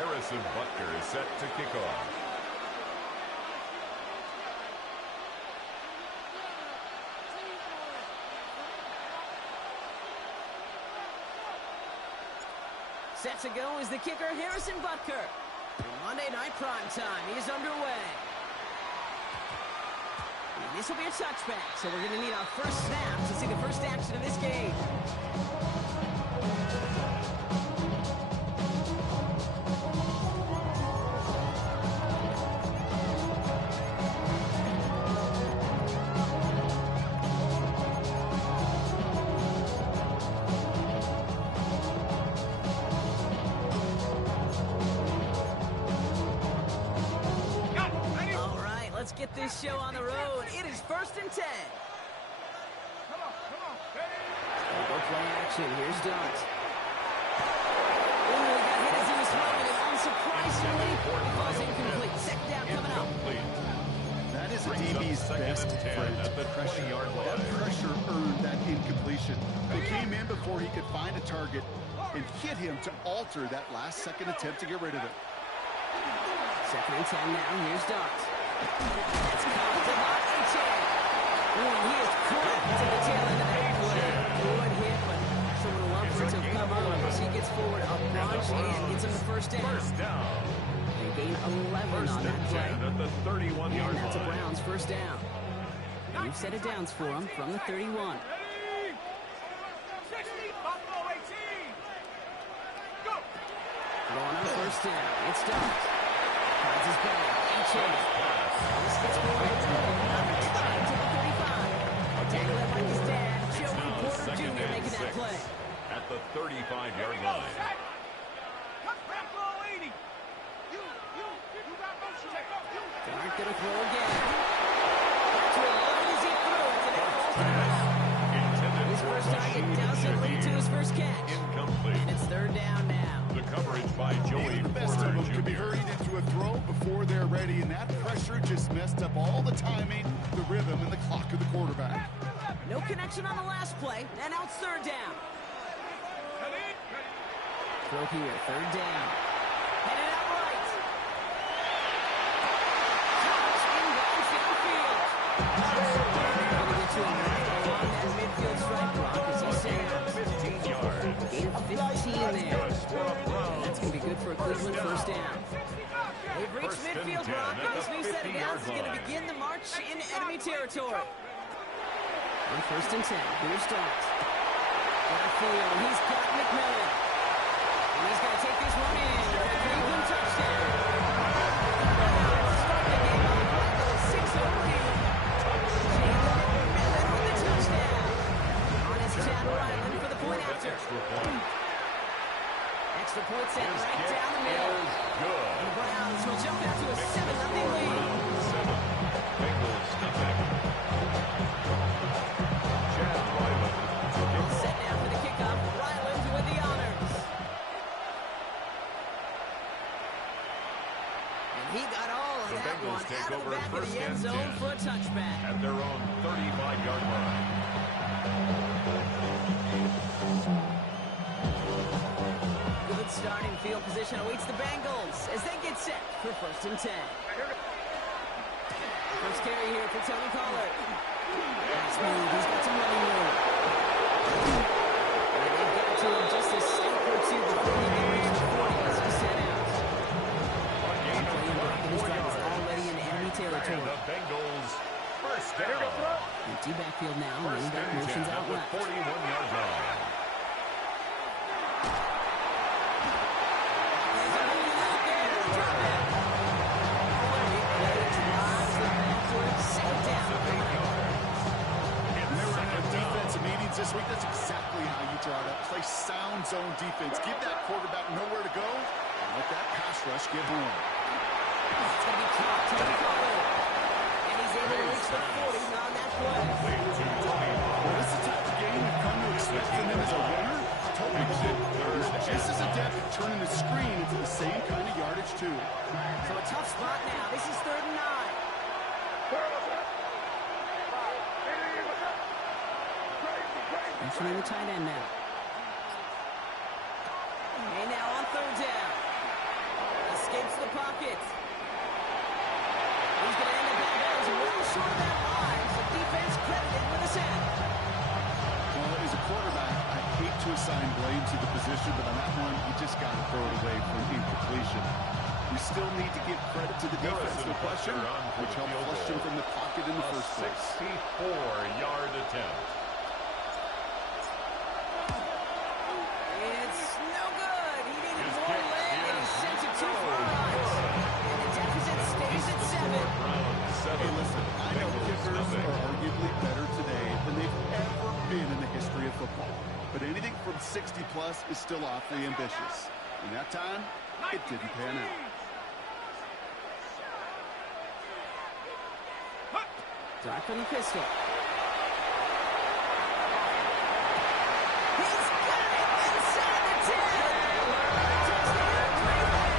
Harrison Butker is set to kick off. Set to go is the kicker, Harrison Butker. Monday Night Prime Time is underway. And this will be a touchback, so we're going to need our first snap to see the first action of this game. Let's get this show on the road. It is 1st and 10. Come on, ready? Go play action. Here's Dart. Ooh, he got hit as he was throwing it. Unsurprisingly, he falls incomplete. Second down coming up. That is a DB's best friend. At the 20-yard line. That pressure earned that incompletion. They came in before he could find a target and hit him to alter that last-second attempt to get rid of it. 2nd and 10 now. Here's Dart. That's caught to Mark H.A. Oh, he is cracked to the tail end of that play. Good hit, but someone will love for it to come early as he gets forward a bunch and gets him the first down. First down. They gain 11 on that play. At the 31-yard And that's a line. Browns first down. We've set it downs for him from the 31. Ready? 60, Buffalo 18. Go. Going on first down. It's Dart. Finds his back. H.A. This gets forward to the 35. Tackle it like his dad, Joey Porter Jr. making that play. At the 35-yard line. Buffalo 80. You got motion. Dart gonna throw again. To 11 as he throws, and it falls to the ground. His first target, Dowson lead to his first catch. Incomplete. And it's 3rd down now. The coverage by Joey Even the best of Porter them could be Jr. hurried into a throw before they're ready, and that pressure just messed up all the timing, the rhythm, and the clock of the quarterback. No connection on the last play, and now it's 3rd down. Throw here, 3rd down. Headed out right. Touch inbounds downfield. Going to get to him along that midfield strike block as he sails. 15 yards. Gain of 15 there. That's going to be good for a Cleveland first down. They've reached First and midfield, 10 Brock, at and this the new set of 50-yard downs is going to line. begin the march into enemy territory. On 1st and 10, here's Dart. Downfield, he's got McMillan. And he's going to take this one in for a Cleveland touchdown. Start the game off with a 6-0 lead. Jalen McMillan with the touchdown. On his Chad Ryland for the point after. Extra point set right down the middle. Good. And the Browns will jump out to a 7-0 lead. 7. Bengals nothing. Chad Ryland. All set now for the kickoff. Ryland with the honors. And he got all of The that Bengals one take out of over the back of first the end and zone 10. for a touchback. At their own 35-yard line. Good starting field position awaits the Bengals as they get set for 1st and 10. First carry here for Tony Pollard. That's smooth. He's got some running room. And they've got to him just a step or two before he can reach the 40 as he set out. Playing block and his drive is already in enemy territory. The Bengals first down. Empty backfield now. Running First back and 10 motions at out the left. 41-yard line. This week, that's exactly how you draw it up. Play sound zone defense. Give that quarterback nowhere to go, and let that pass rush get home. It's going to be caught. Tony Pollard. And he's able to reach the 40 on that play. Well, this is the type of game you've come to expect from them as a runner. Totally different. Just as adept at turning the screen into the same kind of yardage, too. So a tough spot now. This is 3rd and 9. Entering the tight end now. And now on 3rd down. the pocket. He's going to end up as well short of that line. So defense credited with a sack. Well, as a quarterback, I hate to assign blame to the position, but on that one, you just got to throw it away for an incompletion. We still need to give credit to the defense, no question, which helped flush him from the pocket in the first place. 64-yard attempt. It's no good. He needed more leg, and he sent it too far out. And the deficit stays at 7. Hey, listen, I know kickers are arguably better today than they've ever been in the history of football. But anything from 60-plus is still awfully ambitious. And that time, it didn't pan out. Dark from the pistol. He's got it inside the 10. Touchdown, Cleveland.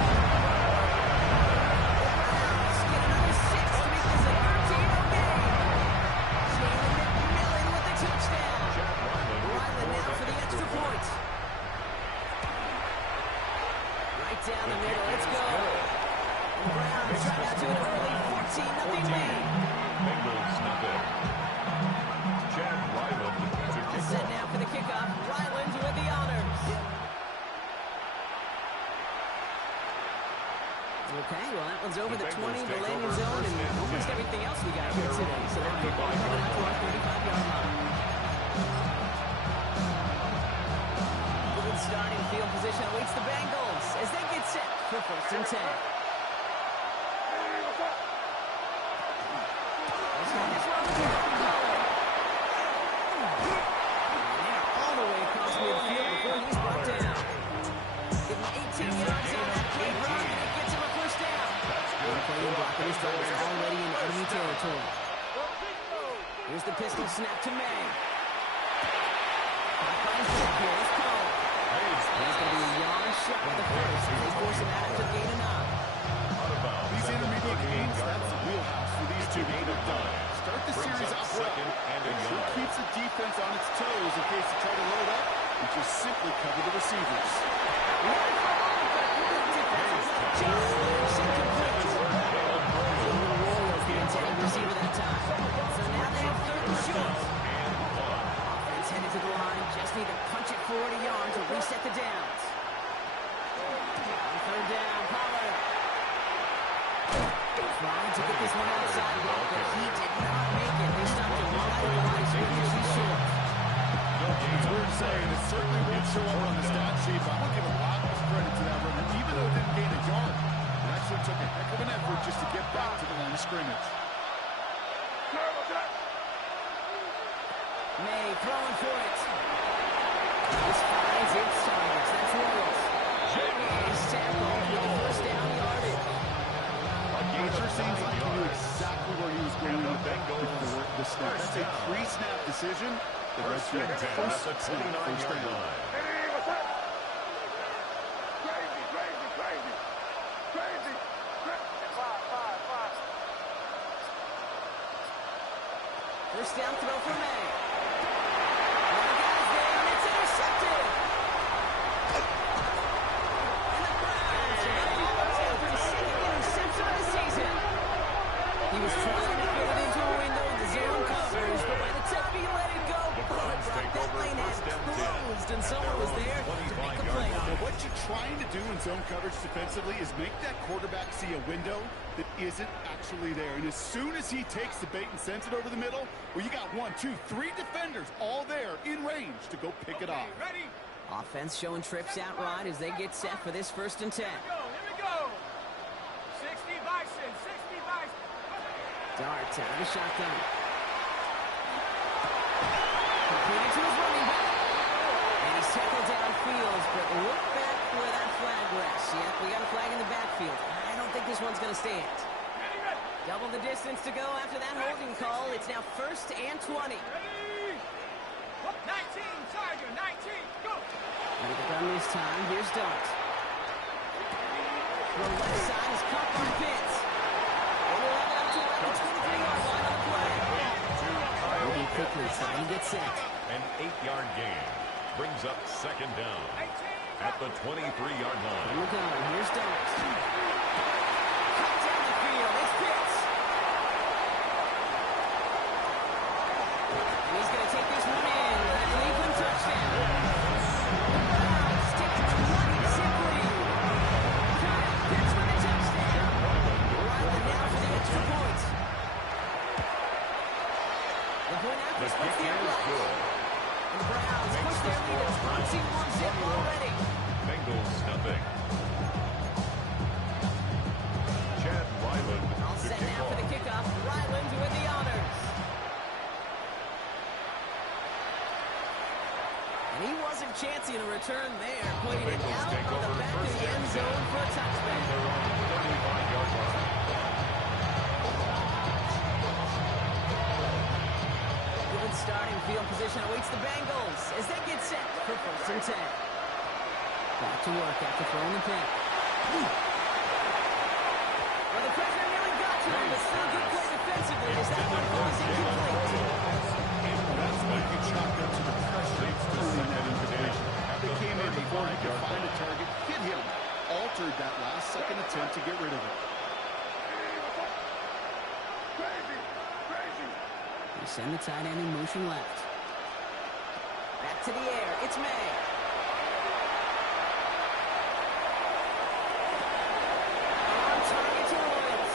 Browns get another 6 to make this a 13-0 game. Jalen McMillan with the touchdown. Ryland now for the extra point. Right down the middle. Let's go. The Browns trying out to an early 14-0 lead. Bengals nothing. Chad Ryland to All kick set off. now for the kickoff. Ryland with the honors. Okay, well, that one's over the 20, the landing zone, and almost everything else we got here today. So that football coming out to our 35-yard line. Good starting field position awaits the Bengals as they get set for 1st and 10. All the way across midfield before he's brought down. Give him 18 yards on that big run, and it gets him a first down. Playing block, and his driver's already in enemy territory. Here's the pistol snap to May. Popeyes back here, let's go. It's going to be a yard shot of the first. They force him out after gain of 9. These intermediate games, that's the wheelhouse for these two to get it done. Start the series off well. It sure keeps the defense on its toes in case they try to load up and just simply cover the receivers. The intended receiver that time. So now they have 3rd and short. Offense headed to the line. Just need to punch it forward a yard to reset the downs. On 3rd down, Pollard. Trying to get this one outside, but he did not make it. They stopped him wide wide, so he's short. It's weird to say, and it certainly won't show up on the stat sheet, but I want to give a lot of credit to that runner, even though it didn't gain a yard. It actually took a heck of an effort just to get back to the line of scrimmage. May throwing for it. This finds its targets. That's Royals. He's tackled with the first down yardage. It sure seems like he knew exactly where he was going with that before the snap. That's a pre-snap decision that led to a post-snap first down. First down throw for May. Now guys there, and it's intercepted. And the Browns are going to be out for the 2nd interception of the season. He was trying to fit it into a window in the zone coverage, but by the time he let it go, that lane had closed, and someone was there to make a play on Now, it. what you're trying to do in zone coverage defensively is make that quarterback see a window that isn't actually there. And as soon as he takes the bait and sends it over the middle, well, you got 1, 2, 3 defenders all there in range to go pick it off. Ready? Offense showing trips out right as they get set for this 1st and 10. Here we go. 60 Bison, 60 Bison. Dart out of the shotgun. Completed to his running back. And he's tackled downfield, but look back where that flag rests. Yep, we got a flag in the backfield. I don't think this one's going to stand. Ready, ready. Double the distance to go after that holding call. It's now 1st and 20. Ready. 19, Tiger, 19, go. Make it done this time. Here's Dart. The left side is caught by Pitts. And we'll have it up to around the 23-yard line on the play. Moving quickly, trying to get set. An 8-yard gain brings up 2nd down at the 23-yard line. Here we go. Here's Dart. he's going to take this one in. The Cleveland touchdown. The Browns take a 20-zip lead. Kyle Pitts with a touchdown. Ryland now for the extra point. The point after splits the upright. And the Browns push their lead to 21-zip already. Bengals nothing. Chad Ryland All to set kick now for the off. kickoff. Ryland with the honors. And he wasn't chancing a return there. Putting it Bengals out take on the over back of first the end and zone for a touchback. They're on the 35-yard line. Good starting field position awaits the Bengals as they get set for 1st and 10. Back to work after throwing the pick. Well, the pressure nearly got to him, but still good play defensively as that one falls incomplete. That's why you get chalked up to the pressure early in that invitation. They came in before he could find a target, hit him, altered that last-second attempt to get rid of it. They send the tight end in motion left. Back to the air. It's May. On target to Williams.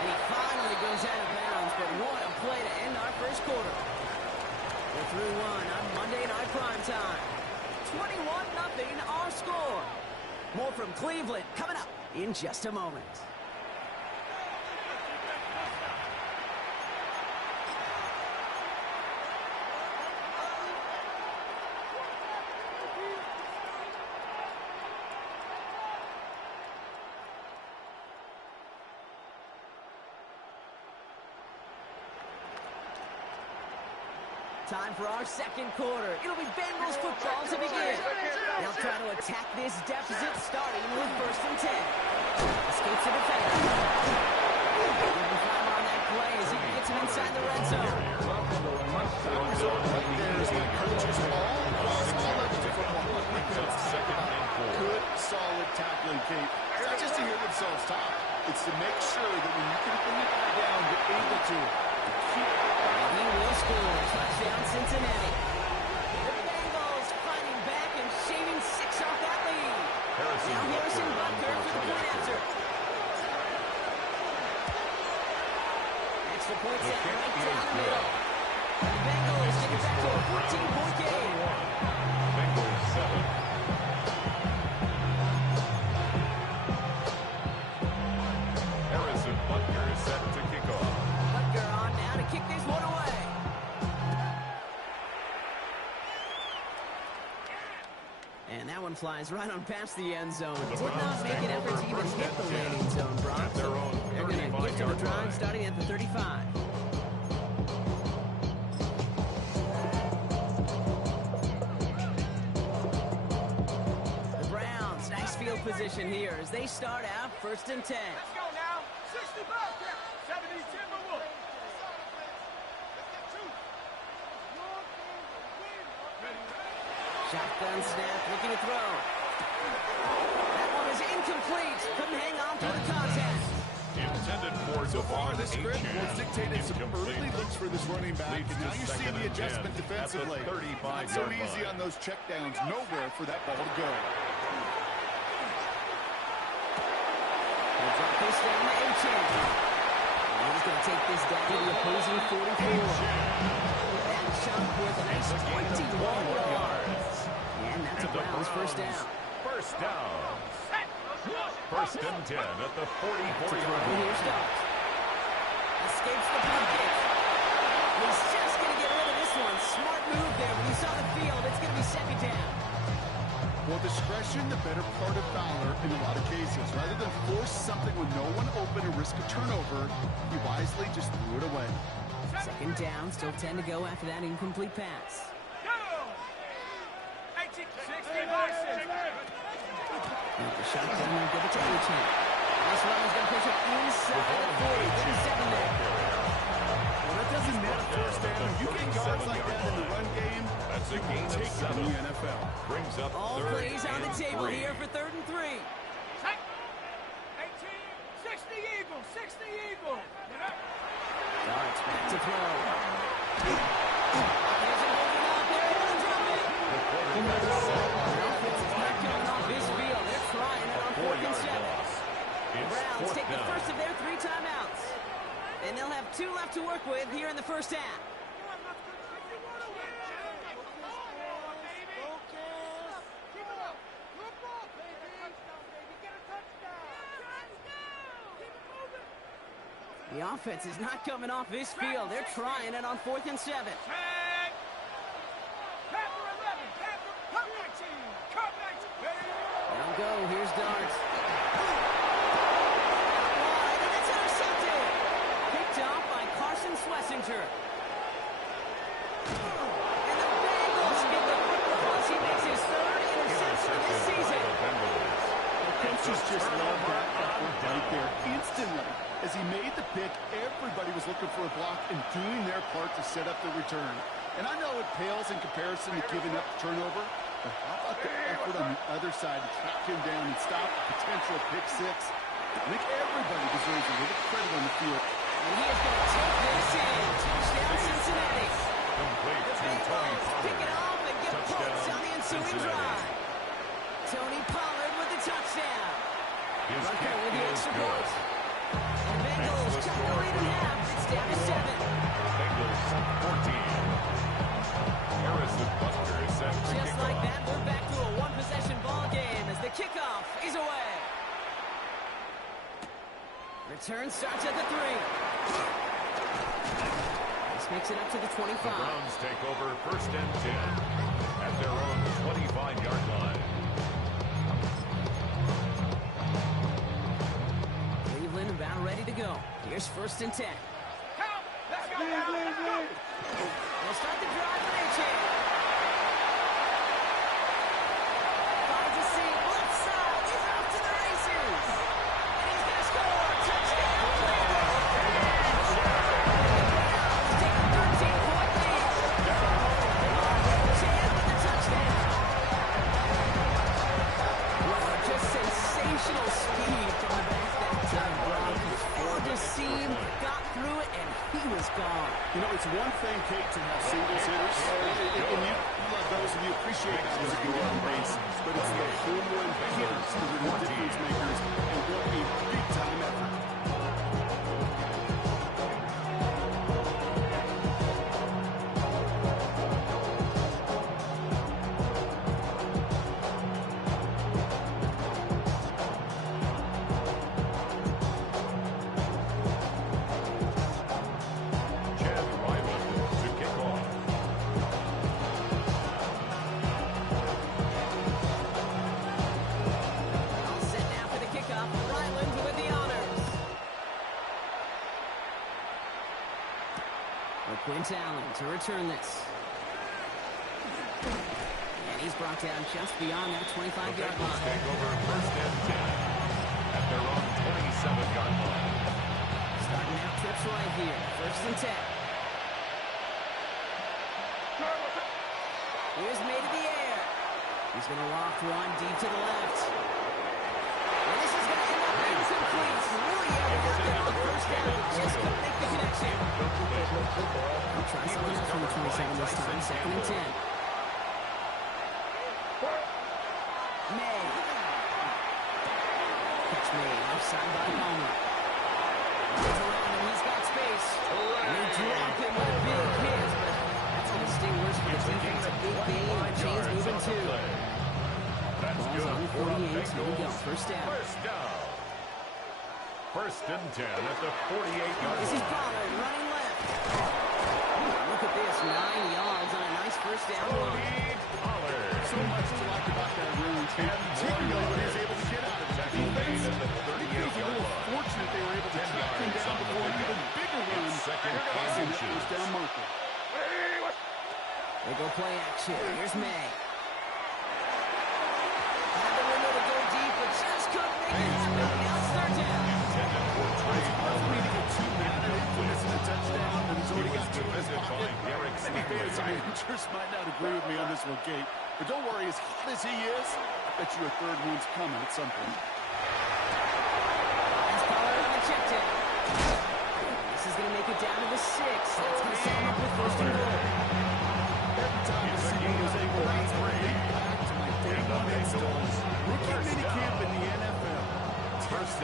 And he finally goes out of bounds, but what a play to end our first quarter. We're through one on Monday Night Primetime. 21-0 our score. More from Cleveland coming up in just a moment. Time for our second quarter. It'll be Bengals football to begin. They'll try to attack this deficit starting with 1st and 10. Escapes the defender. Even time on that play as he gets him inside the red zone. That result right there is going to purchase all across all levels of football. Good, solid tackling, Kate. It's not just to hear themselves talk. It's to make sure that when you can bring the guy down, you're able to keep. He will score. Touchdown, Cincinnati. The Bengals fighting back and shaving 6 off that lead. Now Harrison Butker for the point after. Extra point set right down the middle. The Bengals get it back to a 14-point game. Bengals 7. Harrison Butker is set to kick off. Butker on now to kick this one away. And that one flies right on past the end zone. Did not make an effort to even hit the landing zone, Bronx. Their own They're going to get to the 35-yard drive line. starting at the 35. The Browns, nice field position here as they start out 1st and 10. Let's go now. 60 back. 70 Timberwolves. Shotgun snap, looking to throw. That one is incomplete. Couldn't hang on through the contact. Intended for So far, the Devon script Achane. was dictated some early looks for this running back, Leads and to now you see second the and 10 adjustment at the defensively. 35-yard Not so easy line. on those checkdowns. Nowhere for that ball to go. He'll drop this down to Achane. And he's going to take this down to the opposing 44. That shot worth a nice 21 yards. And that's a Browns first down. First down. 1st and 10 at the 44-yard And line. here's Dobbs. Escapes the pocket. He's just going to get rid of this one. Smart move there. When you saw the field, it's going to be 2nd down. Well, discretion, the better part of valor in a lot of cases. Rather than force something with no one open and risk a turnover, he wisely just threw it away. 2nd down, still 10 to go after that incomplete pass. Go. 60 Bison. Now the shotgun will give it to Achane. This one is going to push it inside the 40. 37 there. Well, that doesn't matter first down. You get guards like that in the run game, That's a gain of take it in 7. the NFL. Brings up All 3rd plays on the and table 3. here for 3rd and 3. 18, 60 Eagle, 60 Eagle. Darts back to throw. There's it holding up. They're able to drop it. The quarterback set. The offense is not coming off this field. They're trying it on 4th and 7. The It's Browns fourth take the down. first of their 3 timeouts. And they'll have 2 left to work with here in the first half. The offense is not coming off this field. They're trying it on 4th and 7. They'll go. Here's Darts. Wide, and it's intercepted. Picked off by Carson Schlesinger. And the Bengals get the football as he makes his 3rd interception of this season. The coaches just love that effort right there instantly. As he made the pick, everybody was looking for a block and doing their part to set up the return. And I know it pales in comparison to giving up the turnover, but how about the effort on the other side to track him down and stop a potential pick 6? I think everybody deserves a little credit on the field. And he is going to take this in. Touchdown, Cincinnati. Complete The to Tony Bengals pick it Pollard. off and get points on the ensuing Cincinnati. drive. Tony Pollard with the touchdown. His Rucker kick with the is extra good. point. And the Bengals cut the lead in half. It's down to 7. Bengals 14. Harrison Buster is set to Just kick like off. that, we're back to a one-possession ball game as the kickoff is away. Return starts at the 3. This makes it up to the 25. The Browns take over 1st and 10 at their own 25-yard line. Cleveland about ready to go. Here's 1st and 10. They'll start the drive with Achane. Finds a seam, left side. He's off to the races. And he's going to score. Touchdown, Cleveland. Browns take a 13-point lead. Achane with the touchdown. Wow, just sensational speed from the back that time, Brock. He found a seam, got through it, and he was gone. You know, it's one thing, Kate, to have singles hitters, and you love those and you appreciate those as you go on base, but it's the home run hitters that are the difference makers and what a big-time effort. Chad Ryland to kick off. All set now for the kickoff. Ryland with the honors. Quint Allen to return this. And he's brought down just beyond that The 25-yard Bengals line. take over 1st and 10 at their own 27-yard line. Starting out trips right here. 1st and 10. Here's made in the air. He's going to loft one deep to the left. And this is going to end up incomplete. Really airing out there on 1st down. Just couldn't make the connection. I'll try something else from the 27 this time. 2nd and 10. May. Catch May. Offside by Palmer. Runs around him. He's got space. And they drop him with a big hit. But that's going to sting worse for the defense. A big gain. The chain's moving too. That's Ball's good on for 48. the Here we go. Bengals. 1st down. 1st and 10 at the 48-yard This is line. Pollard running left. Look at this. 9 yards on a nice 1st down run. Tony Pollard. So much to like about that run, and particularly when he was able to get out of the Tackle made defense. at the It was a 38-yard little line. fortunate they were able to 10 track him yards down on the before an pickup. even bigger run. It's second and causing that inches. first down marker. They go play action. Here's May. Had the window to go deep, but just couldn't make it happen. Now it's 3rd down. Intended for Trey I don't need to get too mad at him for missing a touchdown, but he's He already was got 2 in his defended by pocket. Derek Maybe fans Stingley. and managers might not agree with me on this one, Kate. But don't worry, as hot as he is, I bet you a 3rd one's coming at some point. That's Pollard on the check down. This is going to make it down to the 6. That's going to set him up with 1st and goal.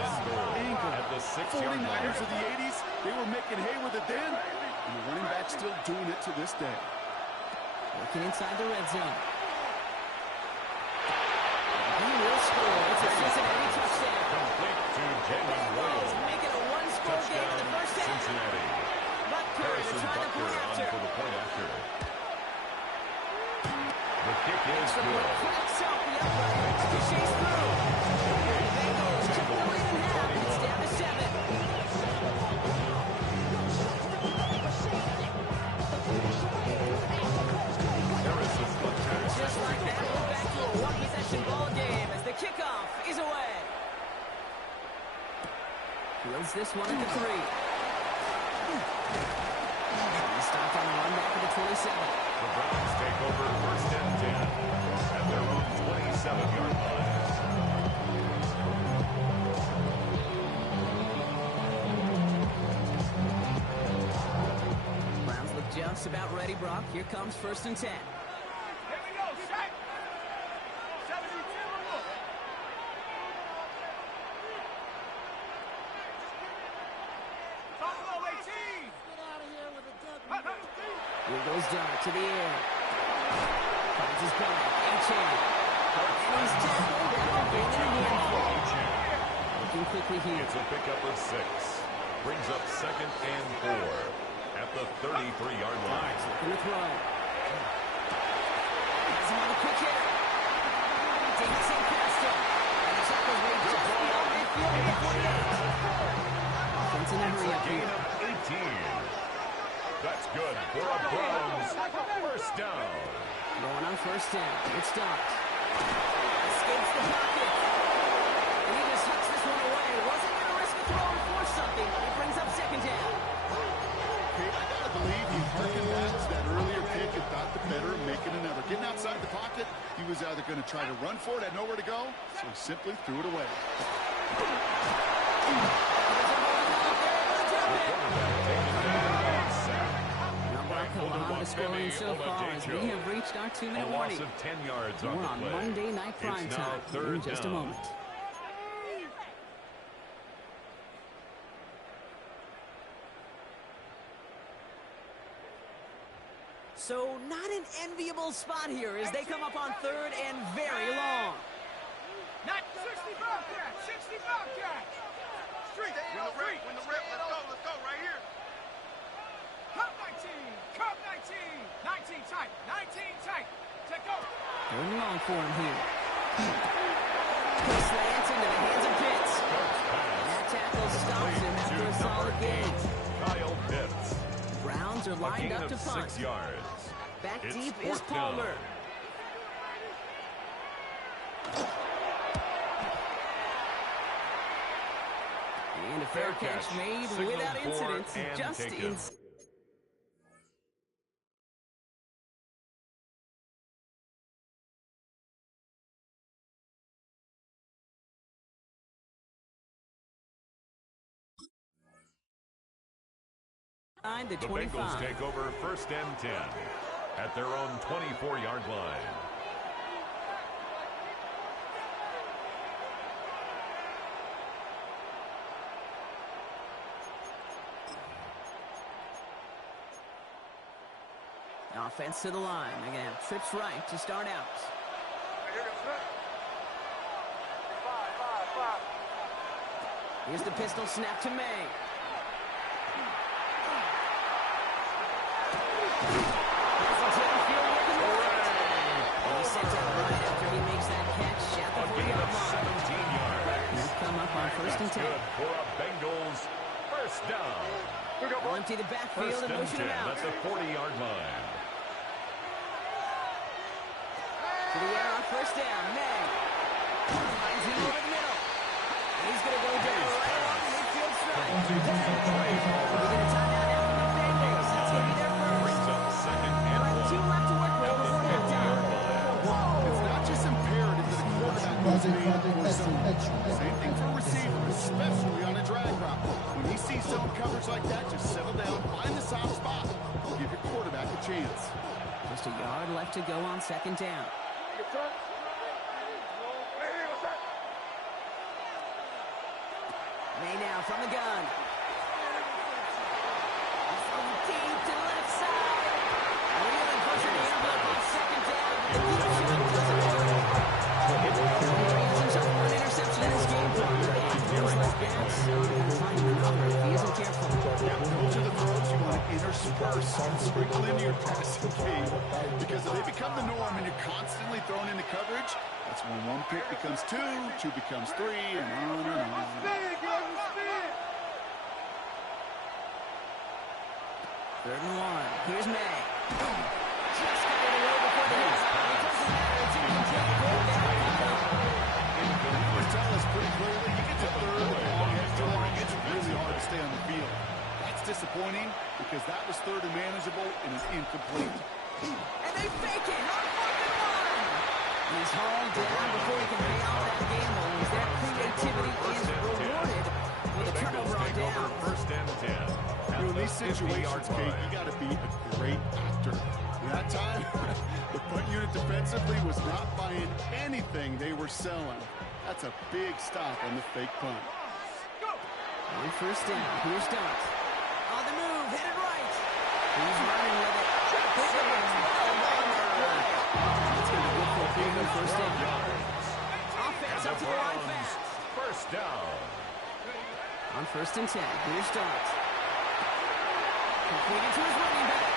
and goal at the 6-yard 49ers of line. the 80s, they were making hay with it then, and the running back's still doing it to this day. Working inside the red zone. He will score. It's a Cincinnati touchdown. Complete to Jalen Bengals Royal. make it a one-score game in the Touchdown, first half. Cincinnati. Butker to Harrison try the Butker point on after. for the point after. The kick is The good. ball cracks off the upright to chase through. The Bengals took the lead in half. It's down to 7. Harrison Butker. Just like that, we're back to a one-possession ball game as the kickoff is away. Fields this one at the 3. He stopped on a run back at the 27. The Browns take over first and 10 at their own 27-yard line. Browns look just about ready, Brock. Here comes first and 10. Here we go, set. 72 look. Top low 18. Here goes Dart to the air. Finds his back. Achan. And he's tackled down. Gaining a handful. Looking quickly here. It's a pickup of 6. Brings up second and 4 at the 33-yard line. Looking to throw. Has him on the quick hitter. Davidson past him. And the tackle's made just beyond midfield at the 48. Offense in a hurry up Gain here. of 18. That's good for a Browns first down. Going on first down. It's Dart. Escapes the pocket. And he just hucks this one away. Wasn't going to risk a throw and force something. It brings up second down. Okay, I gotta believe he harkened back to that earlier pick and thought the better of making another. Getting outside the pocket, he was either going to try to run for it, had nowhere to go, so he simply threw it away. Behind the scoring so far as we have reached our 2-minute A warning. loss of 10 yards We're on the on play. Monday Night Prime It's now Time third in just a down. moment. So not an enviable spot here as they come up on third and very long. Not 60 Bobcat. 60 Bobcat. Street. Win the rip. Let's go right here. Cup 19. Cup 19. 19 tight. 19 tight. Take over. Third and long for him here. Slants into the hands of Pitts. That tackle stops him after a solid gain. Kyle Pitts. Browns are A lined gain up to of punt. 6 yards. Back It's deep is fourth down. Palmer. And a fair catch made Signaled without for incident. and Just taken. in. The The 25. Bengals take over first and 10 at their own 24-yard line. Offense to the line. Again, trips right to start out. Here's the pistol snap to May. He's sent out right after he makes that catch at the A gain 40-yard of line. 17 yards. He'll come up on first and 10. Good for a Bengals first down. We'll empty the backfield First and and motion 10 him out. at the 40-yard line. To the air on first down. May. Finds him over the middle. And he's going to go down right along the midfield stripe. We're going to time out now for the Bengals. That's going to be their first. Brings up second and They'll have 2 1 left to work with at the before halftime. 50-yard line. It's not just imperative that a quarterback goes in or zone. Same thing for a receiver, especially on a drag route. When he sees zone coverage like that, just settle down, find the soft spot, give your quarterback a chance. Just a yard left to go on second down. May now from the gun. He's from deep to the left side. Really pushing the envelope on second down. The deep shot doesn't work. He has himself one interception in his game plan. And feels like that's going to find him another if he isn't careful. Yeah, those are the throws you want to intersperse and sprinkle into your passing game. Because if they become the norm and you're constantly thrown into coverage, that's when one pick becomes two, two becomes three, and on and on. Third and one. Here's May. Just got it away before the hit. It doesn't matter. It's incomplete. Good down. The numbers tell us pretty clearly, you get to third and long head throwing, it's really hard to stay on the field. That's disappointing because that was third and manageable and it's incomplete. And they fake it. On fourth and one. He's hauled down before he can pay off that gamble. As their creativity is rewarded with a turnover on down. First and 10. You know, in these situations, Kate, you got to be a great actor. That time, the punt unit defensively was not buying anything they were selling. That's a big stop on the fake punt. On first down, here's Dot. On the move, headed right. He's running with it. It's going to be good for a big one first down. Offense up to the line fast. First down. On first and 10, here's Dot. Completed to his running back.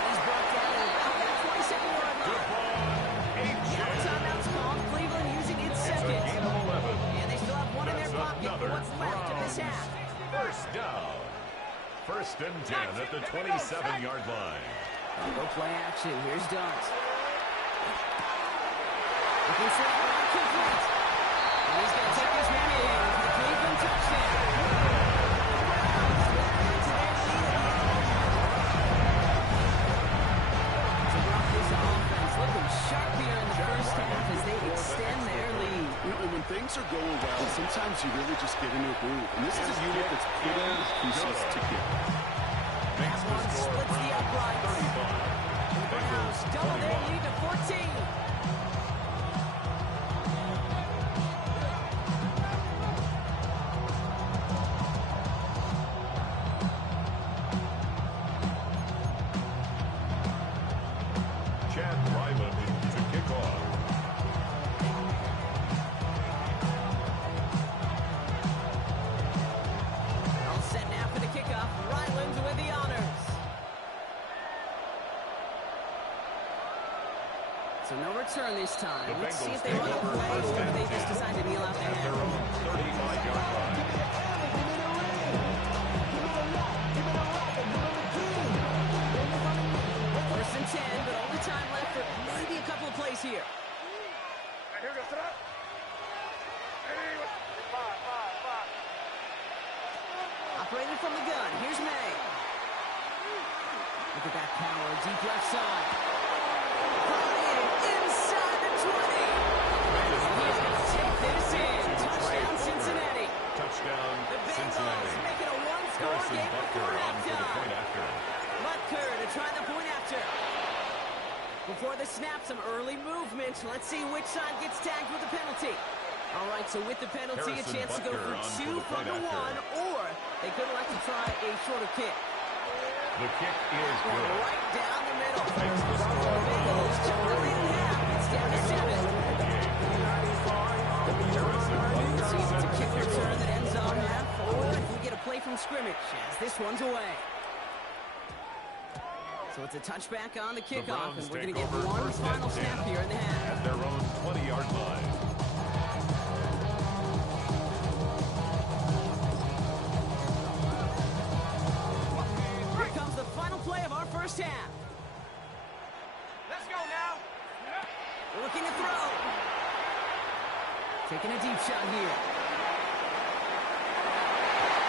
He's brought down at about that 27-yard line. Now timeout's called. Cleveland using its second. And they still have one in their pocket for what's left of this half. First down. First and 10 at the 27-yard line. Go play action. Here's Dot. Looking for that route complete. And he's going to take this one in for the Cleveland touchdown. Sharp here in the first half as they extend their lead. You know, when things are going well, sometimes you really just get into a groove. And this is a unit that's putting pieces together. That one splits the uprights. The Browns double their lead to 14. So no return this time. Let's see if they run a play or if they just decide to kneel out the hand. 35-yard line. First and 10, but only time left for maybe a couple of plays here. Operated from the gun. Here's May. Look at that power. Deep left side. Inside the 20. He's going to take this in. Touchdown, Cincinnati. Touchdown, The Cincinnati. Bengals make it a one-score game before halftime. Butker to try the point after. Before the snap, some early movement. Let's see which side gets tagged with the penalty. All right, so with the penalty, a chance to go for two from the one, or they could like to try a shorter kick. The kick is good. Right down the middle. Bengals jump the lead in half. It's down to 7. See if it's a kick return that ends on half, or if we get a play from scrimmage as this one's away. So it's a touchback on the kickoff, and we're going to get one final snap here in the half. At their own 20-yard line. Here comes the final play of our first half. Let's go now. Looking to throw. Taking a deep shot here.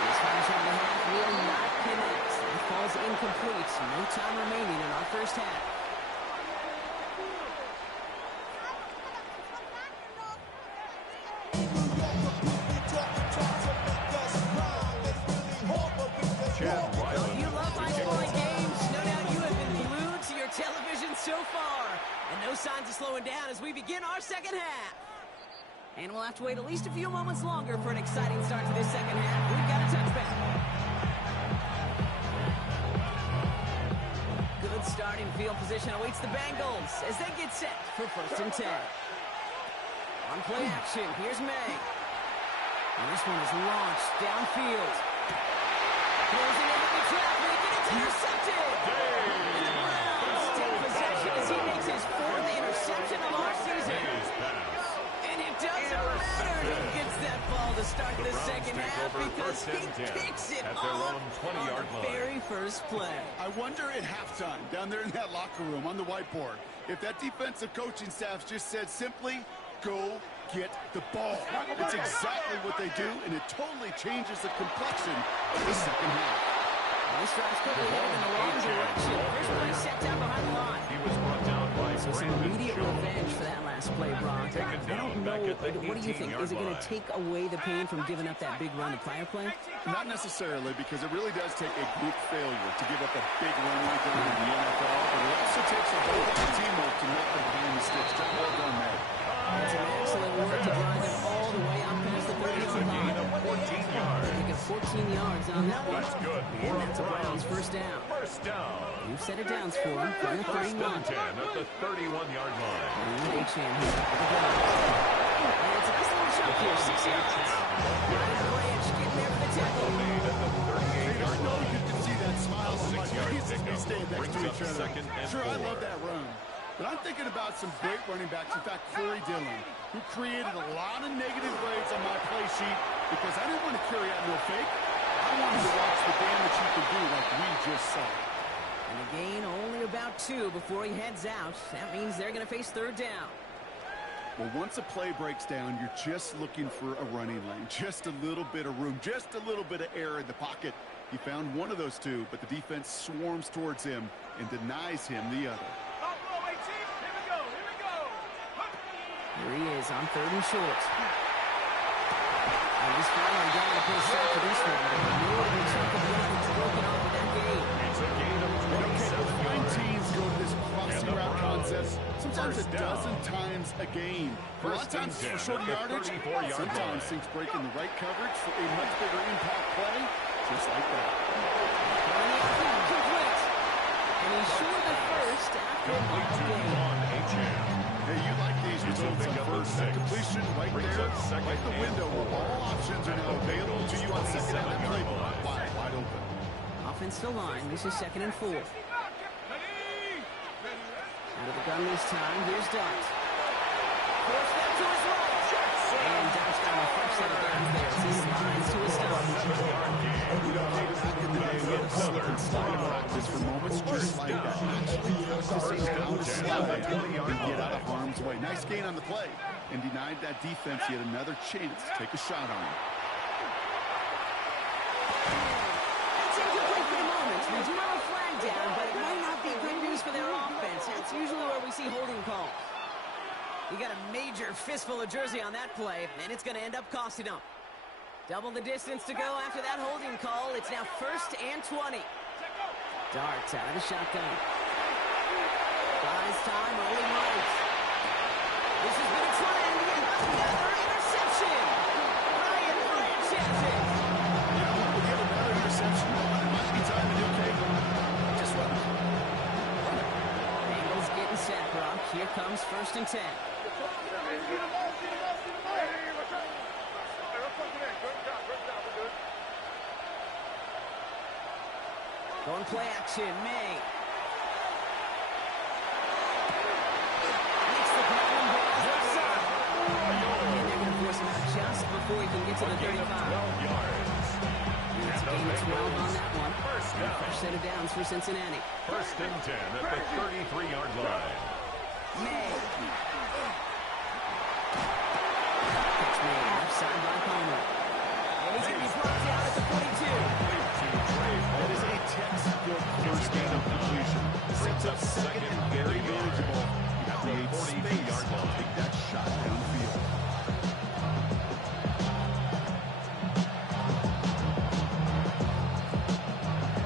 This final shot of the half will not connect. It falls incomplete. No time remaining in our first half. Don't you love high-scoring games? No doubt you have been glued to your television so far. And no signs of slowing down as we begin our second half. And we'll have to wait at least a few moments longer for an exciting start to this second half. We've got a touchback. Good starting field position awaits the Bengals as they get set for 1st and 10. On play action, here's May. And this one is launched downfield. Closing into the traffic, and it's intercepted. And the Browns take possession as he makes his 4th interception of our season. And it doesn't matter who gets that ball to start the second half because he picks it off on the very first play. I wonder at halftime, down there in that locker room on the whiteboard, if that defensive coaching staff just said simply, go get the ball. It's exactly what they do, and it totally changes the complexion of the second half. This drive's quickly headed in the wrong direction. First play set down behind the line. He was brought down by So some immediate revenge for that last play, Brock. I don't know. What do you think? Is it going to take away the pain from giving up that big run the prior play? Not necessarily, because it really does take a group failure to give up a big run like that in the NFL, but it also takes a whole lot of teamwork to make them behind the sticks. Job well done there. That's an excellent work to drive them all the way out past the 30-yard line. 14 yards. They get 14 yards on that one. That's good. And that's a Browns first down. First down. You've set it downs for him from the 1st 31. and 10 at the 31-yard line. H-Chan here with the ball. And it's a nice little jump here, 6 yards. Ryan Branch getting there for the tackle. Made at the 38-yard I know line. you can see that smile on my 6-yard face as we pickup. stand next Brings to up each other. 2nd and Sure, I 4. love that run. But I'm thinking about some great running backs. In fact, Corey Dillon, who created a lot of negative grades on my play sheet because I didn't want to carry out no fake. I wanted to watch the damage he could do like we just saw. And the gain only about 2 before he heads out. That means they're going to face 3rd down. Well, once a play breaks down, you're just looking for a running lane. Just a little bit of room, just a little bit of air in the pocket. He found one of those two, but the defense swarms towards him and denies him the other. Here he is on 3rd and short. And he's finally down to put a stop to this one. But he knew it took the run. It's broken off with that gain. It's a gain of 27 Fine yards. teams go to this crossing And the route Browns, concept sometimes a first down. dozen times a game. A lot of First and times for 10 short at the yardage, 34-yard sometimes line. things break in the right coverage for a much bigger impact play, just like that. And the outfield complete. And he's short the first after a Complete to gain. Juan H.M. Hey, you like these It's a results on pickup of first. That 6. completion right Brings there, up 2nd right the and window where 4. all options are At now the available to you on second and that 27-yard play line. wide open. Offensive line. This is 2nd and 4. Out of the gun this time. Here's Dart. Force that to his right. And Dart's got a fresh set of downs there as he slides to a stop. Back in the day, we had a slip and slide practice for moments just like that. Actually practicing how to slide and get out of harm's way. Nice gain on the play and denied that defense yet another chance to take a shot on him. That's incomplete for the moment. We do have a flag down, but it might not be good news for their offense. That's usually where we see holding calls. You got a major fistful of jersey on that play, and it's going to end up costing them. Double the distance to go after that holding call. It's now 1st and 20. Darts out of the shotgun. Buys time, rolling right. This has been a trend. Another interception. Ryan Branch has it. You know, we get another interception. It might be time to do cable. Just run it. Bengals getting set, Brock. Here comes 1st and 10. Going play action, May. Makes the ground ball left side. And they're going to force him out just before he can get to the 35. 12 yards. It's a gain of 12 on that one. First And a down. fresh set of downs for Cincinnati. 1st and 10 at the 33-yard line. May. Catch May left side by Palmer. And he's going to be brought down at the 42. That is a textbook first down completion. Sets up second and very manageable. He creates space to take that shot downfield.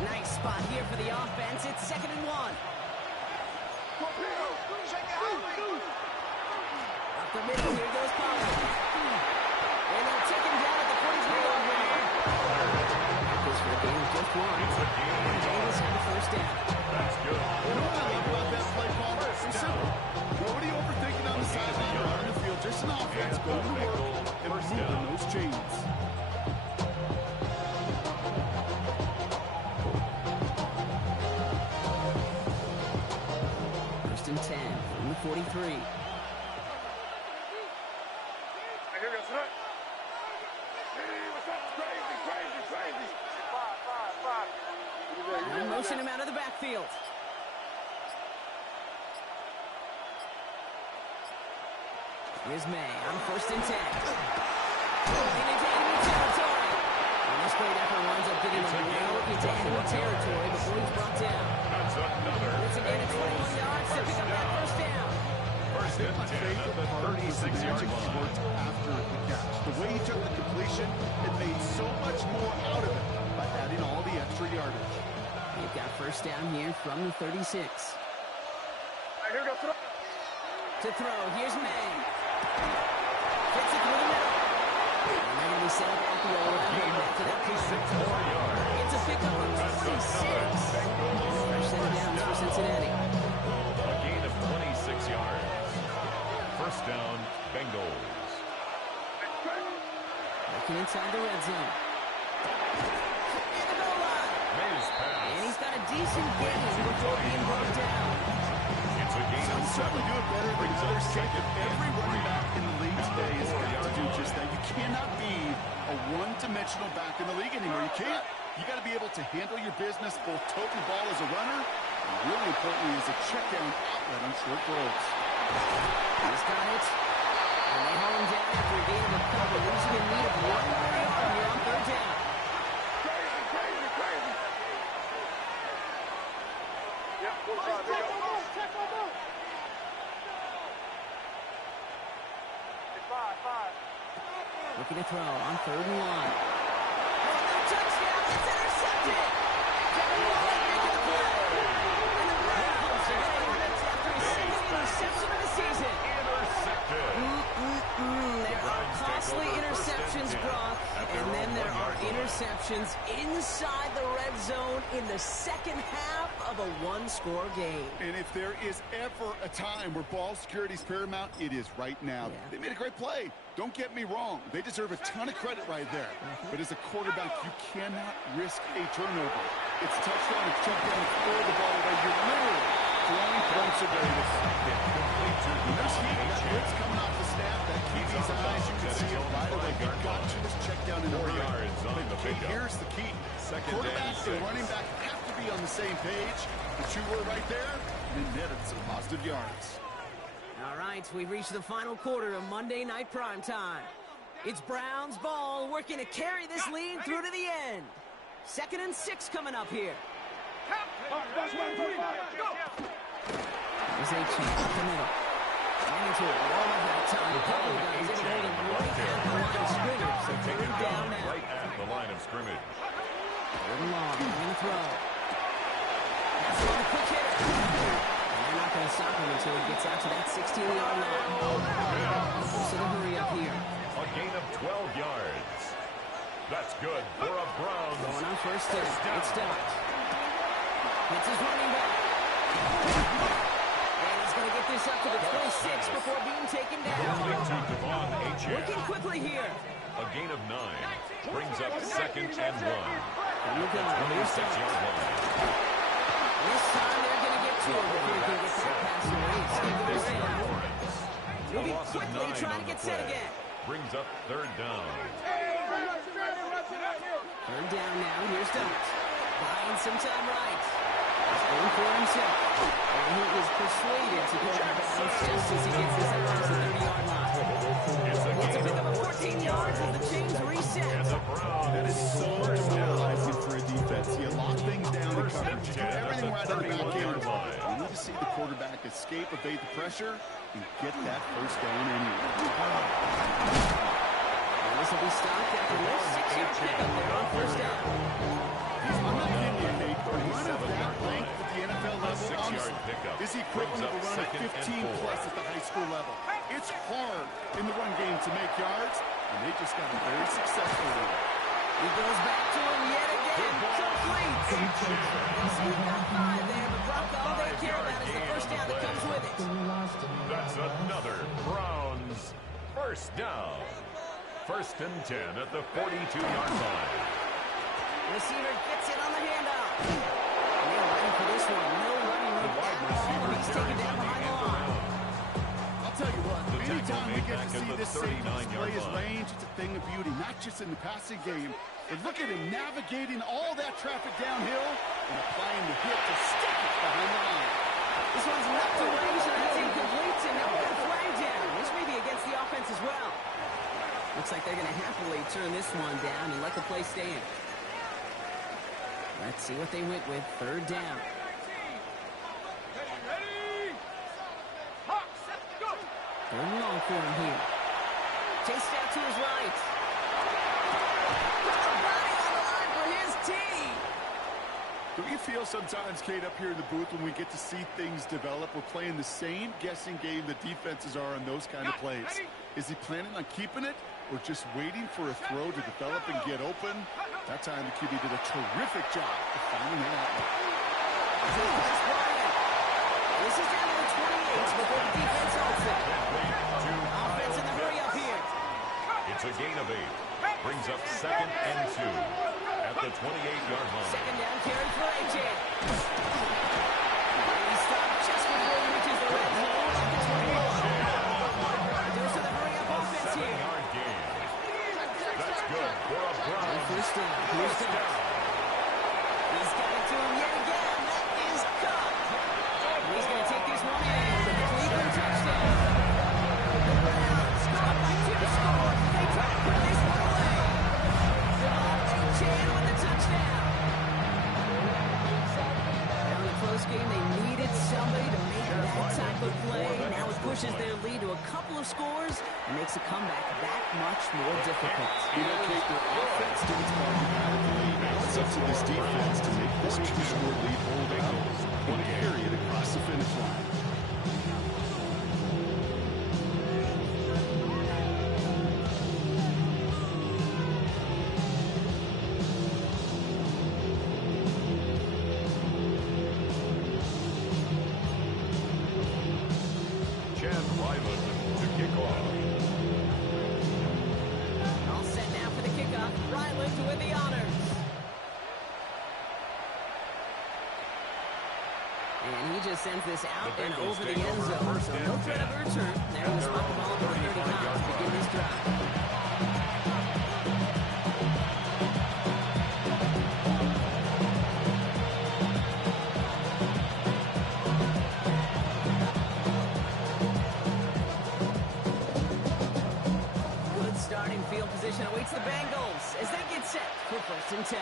Nice spot here for the offense. It's 2nd and 1. the middle. Here goes Pollard. And they'll take him down at the 43-yard line. This for a game of just one. It's a game And of Bengals have the first down. That's good. You know what I love about that play, Paul? It's simple. Nobody overthinking on the sideline or on the field. Just an offense going to work and moving those chains. First and 10 from the 43. And motion him out of the backfield. Here's May on first and 10. Into enemy territory. And this great effort winds up getting him well into enemy territory before he's brought down. That's another. It's a gain of 21 yards to pick up that first down. First and 10 at the 36-yard line. Worked after the catch. The way he took the completion, it made so much more out of it by adding all the extra yardage. They've got first down here from the 36. To throw, here's May. Fits it through the middle. And they're going to be set up at the 11 back to that 56 more yards. It's a pickup of 26. Fresh set of downs for Cincinnati. A gain of 26 yards. First down, Bengals. Looking inside the red zone. And the goal line. May's pass. And he's got a decent gain before being brought down. It's a gain of Certainly 7. do it better than Brings others. up second and Every running 3. back in the league today has got to do just that. You cannot be a one-dimensional back in the league anymore. You can't. You got to be able to handle your business, both tote the ball as a runner, and really importantly as a check down outlet on short throws. He's got it. And they haul him down after a gain of a couple. Losing in need of one more yard here on third down. Looking to throw on third and one. No touchdown. It's intercepted. Devin White making the play. And the Browns are getting it after his second interception of the season. Intercepted. There are costly interceptions, Brock, and then there are interceptions inside the red zone in the second half of a one-score game. And if there is ever a time where ball security is paramount, it is right now. Yeah. They made a great play. Don't get me wrong. They deserve a ton of credit right there. But as a quarterback, you cannot risk a turnover. It's touchdown, it's check down, it's throw the ball away. You're literally throwing points away to second. When there's heat, that blitz coming off the snap, that Kiwi's eyes, you can see it right away. You got to just check down in the 4 hurry. yards on the pickup. Here's the key. Second Quarterback and 6. and running back have to be on the same page. The two were right there, and it netted some positive yards. All right, we've reached the final quarter of Monday Night Primetime. It's Browns ball working to carry this lead through to the end. 2nd and 6 coming up here. There's a chance up the middle. And into a wall of that time. A couple of guys able to hold him right at the line of scrimmage. So third down now. Right at the line of scrimmage. Third and long, going to throw. That's on a quick hitter. And they're not going to stop him until he gets out to that 16-yard line. So the hurry up here. A gain of 12 yards. That's good for a Browns. Going on first down. It's Dobbs. It's his running back. And he's going to get this up to the 26 before being taken down. To Devon Achane. Working quickly here. A gain of 9. Brings up 2nd and 1. Here we go. Here's 26-yard Dobbs. line. This time they're going to get to him before he can get that pass away. Skip the This rail. Lawrence. A Moving loss of quickly, 9 trying on to the get set play. again. Brings up third down. Third down now. Here's Dobbs. Buying some time right. He's going for himself. And he is persuaded to go out of bounds just as he gets this across the 30-yard line. It's a It's a gain pickup of 14 yards as the chains reset. and the Browns. That is so demoralizing for a defense. You lock things down in First coverage. and Do 10 at everything the right on the back 31-yard end. line. You need to see the quarterback escape, evade the pressure, and get that first down anyway. And this will be stopped after this 6-yard pickup there on first down. I'm not kidding you, Nate. run of that length at the NFL level, 6-yard pickup is brings equivalent up of a run of 2nd and 4. 15 plus at the high school level. It's hard in the run game to make yards, and they just got a very successful one. He goes back to him yet again. Complete. So we've got 5 there, but Brock, all they care about is the first down that comes with it. That's another Browns first down. 1st and 10 at the 42-yard line. Receiver gets it on the handoff. They're ready for this one. No running room The wide at all. receiver He's taken carries down on the behind the end line. around. I'll tell you what, The tackle anytime we made get back to at see the this safety 39-yard display his line. range, it's a thing of beauty, not just in the passing game, but look at him navigating all that traffic downhill and applying the hit to stick it behind the line. This one's not to range, and that's incomplete, and now we've got a flag down. This may be against the offense as well. Looks like they're going to happily turn this one down and let the play stand. Let's see what they went with. 3rd down. Ready? Hawk, set, go. 3rd and long for him here. Chased out to his right. Got a body on the line for his team. Don't you feel sometimes, Kate, up here in the booth when we get to see things develop, we're playing the same guessing game the defenses are on those kind of plays? Is he planning on keeping it or just waiting for a throw to develop and get open? That time the QB did a terrific job of finding that outlet. This is down to the 28 before the defense holds it. Offense in the hurry up here. It's a gain of 8. Brings up 2nd and 2 at the 28-yard line. 2nd down carry for AJ. He stopped just before he reaches the red zone at the 21. Goes to the hurry up offense here. 7-yard gain. That's good for a Browns First down. Here's first down. He's got it to him yet again. That is caught. He's going to take this one in for the Cleveland touchdown. The Browns go up by 2 scores. They try to put this one away. Chan with the touchdown. Now in the close game, they needed somebody to make that type of play. Now it pushes their lead to a couple of scores and makes a comeback that much more difficult. You know, Kate, their offense didn't start out of the lead. Now it's up to this defense to make this 2-score lead hold out and carry it across the finish line. Chad Ryland to kick off. All set now for the kickoff. Ryland with the honors. And he just sends this out The and Bengals over the take end over zone. first So and no threat of 10. a return. There will spot the ball to the 35 to begin this drive. Good starting field position awaits the Bengals as they get set for 1st and 10.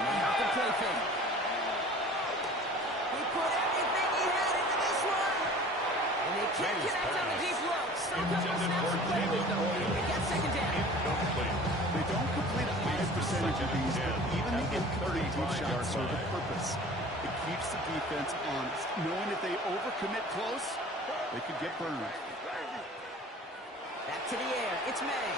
Now the play fake. He put everything he had into this one. And they can't Nice connect on the pass. deep look. Still a couple Intended snaps for to play with, though. David They got 2nd down. Incomplete. They don't complete a high percentage of these, but even the incomplete deep shots serve a purpose. It keeps the defense honest, knowing if they overcommit close, they could get burned. Back to the air. It's May.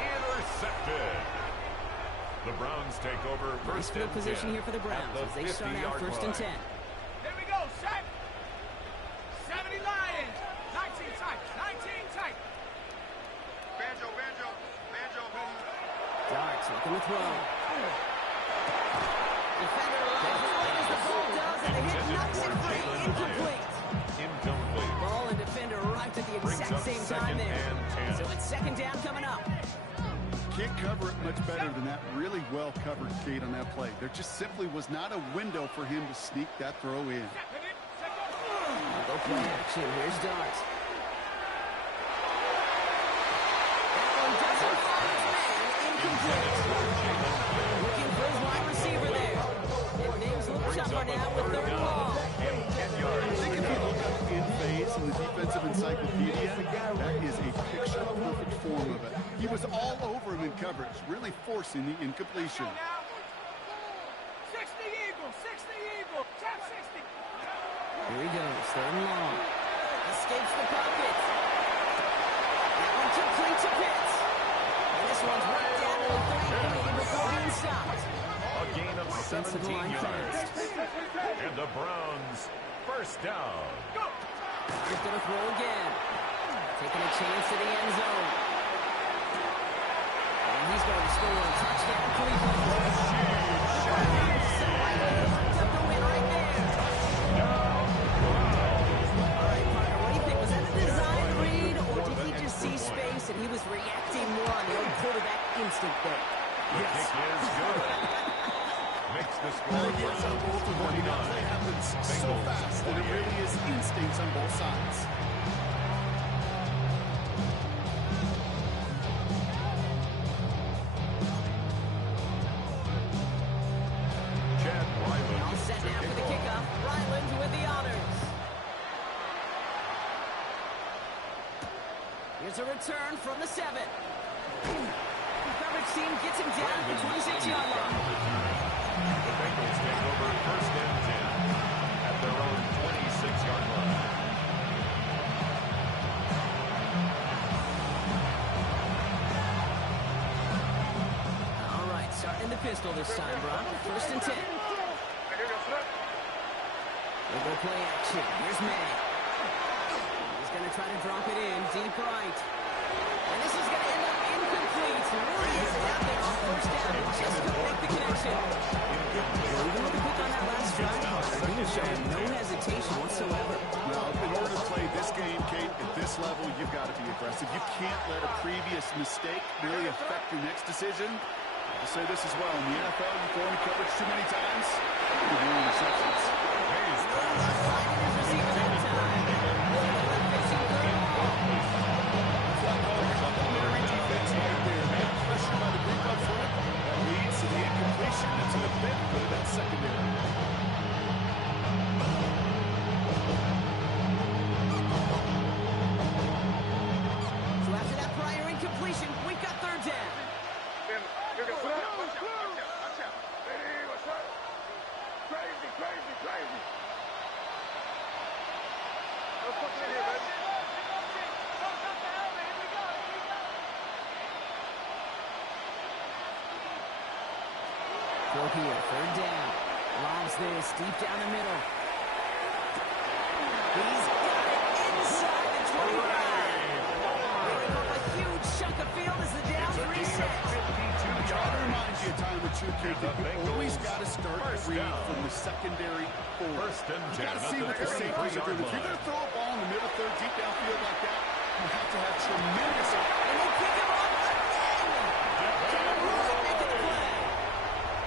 Intercepted. The Browns take over Nice first field and position 10 here for the Browns at as they the start out 50-yard 1st and 10. line. Here we go, set. 70 Lions. 19 tight. 19 tight. Banjo. Darts looking to throw. Defender arrives as late as the ball does, and the hit Intended knocks for it free. Jalen Incomplete. Incomplete. Ball and defender arrived at the Brings exact up same time 2nd there. and 10. So it's 2nd down coming up. Can't cover it much better than that. Really well covered, Kate, on that play. There just simply was not a window for him to sneak that throw in. Go play action. Here's Darts. That one doesn't find his man. Incomplete. Looking for his wide receiver there. And they now with third and long. And 10 I yards. think if you look up in phase in the defensive encyclopedia, that is a picture-perfect form of it. He was all over him in coverage, really forcing the incompletion. Now. 60 Eagle, 60 Eagle, tap 60. Here he goes, third and long. Escapes the pocket. That one complete to Pitts. And this one's right down to the 33 before being stopped. A gain of Offensive 17 line yards. fast. And the Browns, first down. He's going to throw again. Taking a chance to the end zone. And he's going to score a touchdown. Cleveland. Up the win right there. All right, partner, what do you think? Was that a design read, or did he just see space and he was reacting more on the old quarterback instinct there? The kick is good. Makes the score Yes, on both of them. That play happens so fast that it really is instincts on both sides. Chad Ryland All set to now for kick the off. kickoff. Ryland with the honors. Here's a return from the 7. Coverage team gets him down at the 26-yard line. The Bengals take over first and 10 at their own 26-yard line. All right, starting the pistol this time, Brock. First and 10. We'll go play action. Here's May. He's going to try to drop it in deep right. And this is going to end up incomplete. Really is out there on first down. Just couldn't make the connection. Even with the pick on that last drive, he was showing no hesitation whatsoever. Well, in order to play this game, Kate, at this level, you've got to be aggressive. You can't let a previous mistake really affect your next decision. I'll say this as well. In the NFL, you throw into coverage too many times, you're doing interceptions. Hayes throws it. Finding his receiver that time. Facing third and long. Complimentary defense right there. Man, pressure by the group up front. That leads to the incompletion and to the benefit of that secondary. So after that prior incompletion, we've got third down. Throw here, third down. Lobs this deep down the middle. He's got it inside the 25. Picking up a huge chunk of field as the down reset. 52 Try to yards. remind you a time or two, Kate, that you always got to start the First read down. from the secondary forward. First and 10 You got to at see the what the safeties are doing. If you're 33-yard going to throw a ball in the middle third, deep downfield like that, you have to have tremendous. And they pick him up again. Making the play.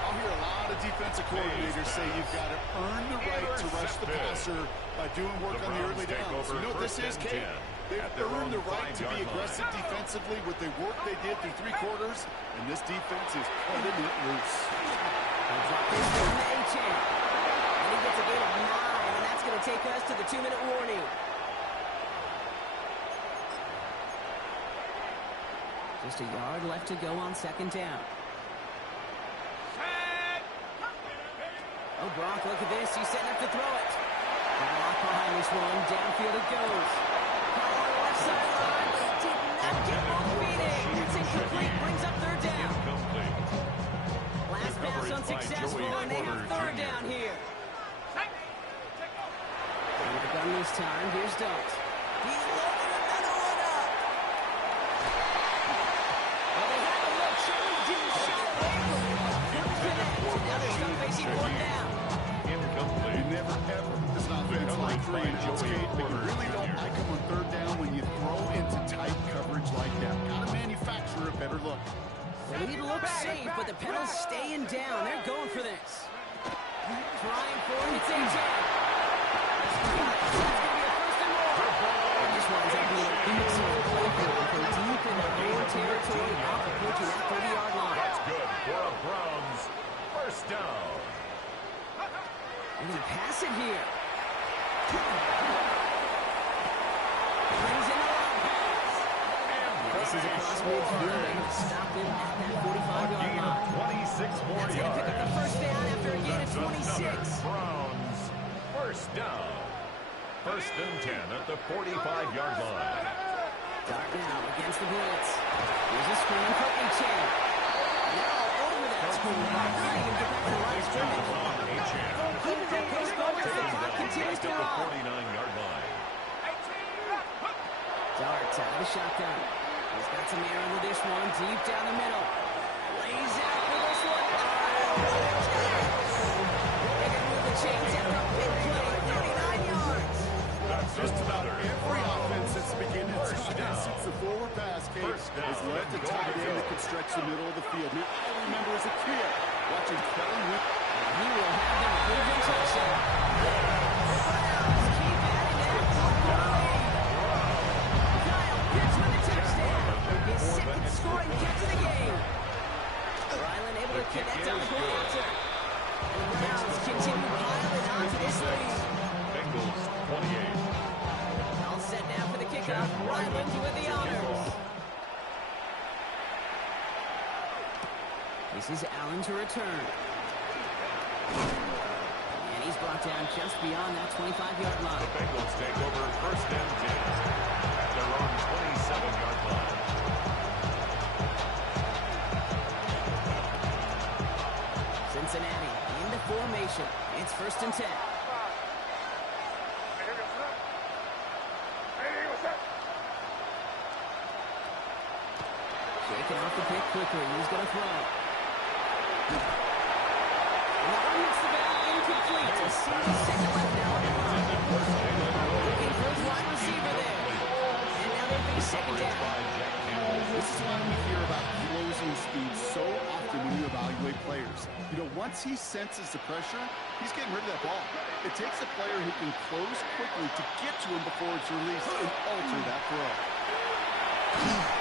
I'll hear a lot of defensive coordinators say you've got to earn the right to rush the passer by doing work on the early downs. You know what this is, Kate? They've earned the right to be aggressive defensively with the work they did through 3 quarters, and this defense is cutting it loose. They drop this from the A-chain. And he gets a gain of 9, and that's going to take us to the 2-minute warning. Just a yard left to go on second down. Oh, Brock, look at this. He's setting up to throw it. The block behind this one. Downfield it goes. Power on the left sideline. Did not get both feet in. That's incomplete. Brings up third down. Incomplete. Last pass unsuccessful, and they have third down here. With the gun this time, here's Dux. He's loading another one up. Well, they had a look. Surely didn't shy away from it. Couldn't connect. And now they're stuck facing one down. Incomplete. You never, ever, as an offense like 3 and outs, Kate, but you really don't like them on third down when you throw into tight coverage like that. Got to manufacture a better look. The lead looks safe, but the pedals staying down. They're going for this. Trying for it. It's AJ. It's going to be a first and more. And this winds up being an excellent play for them. From deep in their own territory, off approaching that 30-yard line. That's good for a Browns first down. They're going to pass it here. Brings in a long pass. This is across midfield. They're going to stop him at that 45-yard line. 26 more That's going to pick up the first down after a gain of 26. Browns, first down. First and 10 at the 45-yard line. Dart now against the blitz. Here's a screen for Achane. Now over that screen. Not even get back to the line of scrimmage. Keeping that pace going as the clock continues to roll. 49-yard line. Dart's out of the shotgun. He's got some air under this one. Deep down the middle. Lays out for this one. They're going to move the chains after a big play. 39 yards. That's Just about another every offense that's beginning to since the forward pass game has led to tight end that can stretch the middle of the field. Now, I remember as a kid watching Kelly Wood. He will have them proven touchdown. The Browns keep adding that one lead. Kyle Pitts with the touchdown. His second scoring catch of the game. Ryland able to connect on the goal after. The Browns continue piling on to this lead. Bengals 28. All set now for the kickoff. Ryland with the honors. This is Allen to return. And he's brought down just beyond that 25-yard line. The Bengals take over first and 10 at their own 27-yard line. Cincinnati into formation. It's first and 10. Shaking off the pick quickly. He's going to throw. Now hits the ball incomplete. To see the second left now on the line. Looking for his wide receiver there. And now they'll be second down. This is why we hear about closing speed so often when you evaluate players. You know, once he senses the pressure, he's getting rid of that ball. It takes a player who can close quickly to get to him before it's released and alter that throw.